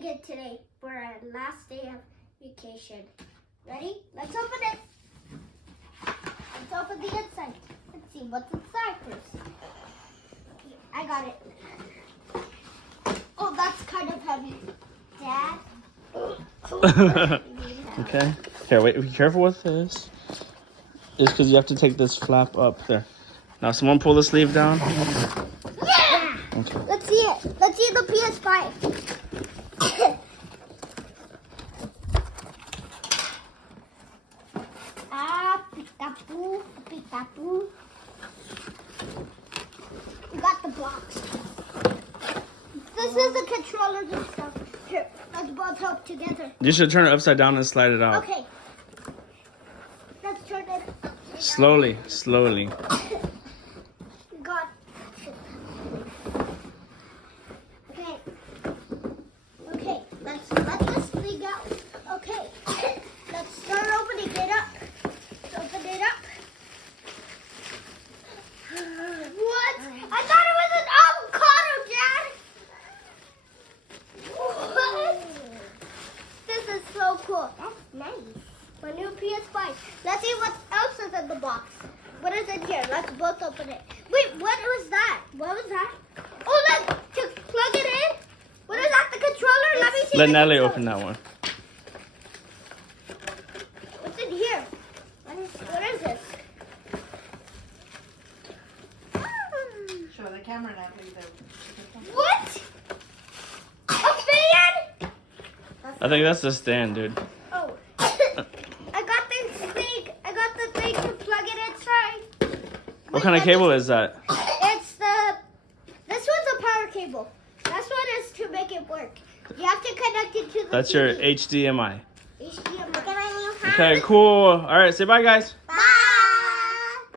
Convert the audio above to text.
opening it today for our last day of vacation. Ready? Let's open it. Let's open the inside. Let's see what's inside first. I got it. Oh, that's kind of heavy. Dad? Okay. Here, wait. Be careful with this. It's because you have to take this flap up there. Now, someone pull the sleeve down. Yeah! Okay. Let's see it. Let's see the PS5. Peekaboo, peekaboo. We got the box. This is the controllers and stuff. Here, let's both help together. You should turn it upside down and slide it out. Okay. Let's turn it upside down. Slowly, slowly. Got it. Okay. Okay, let's let this thing out. Okay. Let's start opening it up. Open it up. What? I thought it was an avocado, Dad. What? This is so cool. That's nice. My new PS5. Let's see what else is in the box. What is in here? Let's both open it. Wait, what was that? What was that? Oh, look! To plug it in? What is that? The controller? Let me see. Let the Natalie controller. open that one. What's in here? What is this? Show the camera, Natalie. What? A fan? I think that's the stand, dude. Oh. I got this thing. I got the thing to plug it inside. What kind of cable is that? It's the. This one's a power cable. This one is to make it work. You have to connect it to the. That's TV. your HDMI. HDMI. Look at my new house. Okay, cool. All right, say bye, guys.